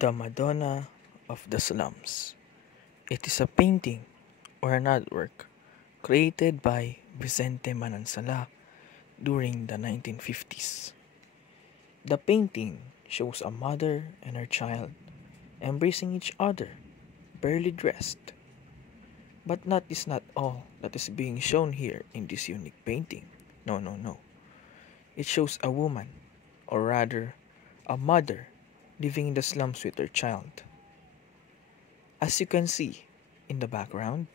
The Madonna of the Slums. It is a painting or an artwork created by Vicente Manansala during the 1950s. The painting shows a mother and her child embracing each other, barely dressed. But that is not all that is being shown here in this unique painting. No, no, no. It shows a woman, or rather, a mother, living in the slums with her child. As you can see in the background,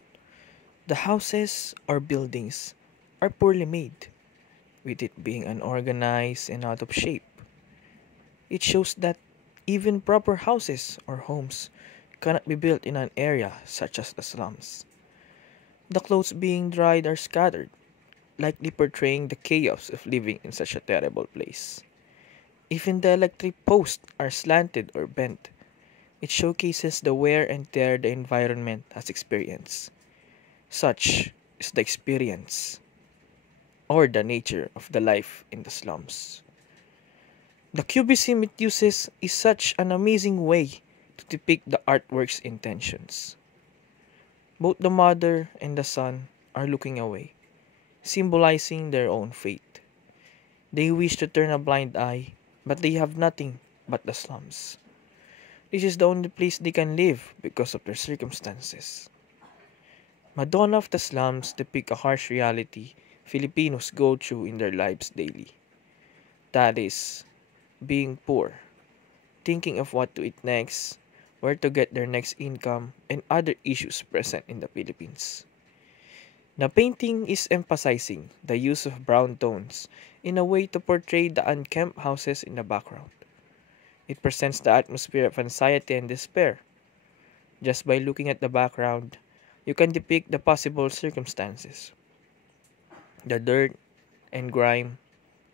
the houses or buildings are poorly made, with it being unorganized and out of shape. It shows that even proper houses or homes cannot be built in an area such as the slums. The clothes being dried are scattered, likely portraying the chaos of living in such a terrible place. Even the electric posts are slanted or bent. It showcases the wear and tear the environment has experienced. Such is the experience or the nature of the life in the slums. The cubism it uses is such an amazing way to depict the artwork's intentions. Both the mother and the son are looking away, symbolizing their own fate. They wish to turn a blind eye, but they have nothing but the slums. This is the only place they can live because of their circumstances. Madonna of the slums depict a harsh reality Filipinos go through in their lives daily. That is, being poor, thinking of what to eat next, where to get their next income, and other issues present in the Philippines. The painting is emphasizing the use of brown tones in a way to portray the unkempt houses in the background. It presents the atmosphere of anxiety and despair. Just by looking at the background, you can depict the possible circumstances. The dirt and grime,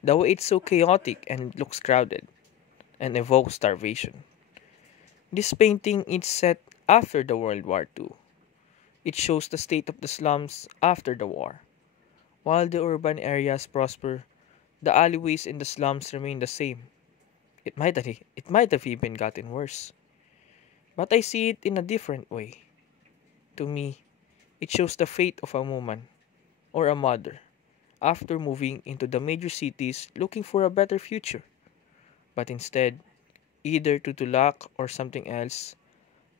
the way it's so chaotic and looks crowded, and evokes starvation. This painting is set after the World War II. It shows the state of the slums after the war. While the urban areas prosper, the alleyways in the slums remain the same. It might have even gotten worse. But I see it in a different way. To me, it shows the fate of a woman or a mother after moving into the major cities looking for a better future. But instead, either due to lack or something else,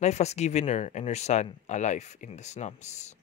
life has given her and her son a life in the slums.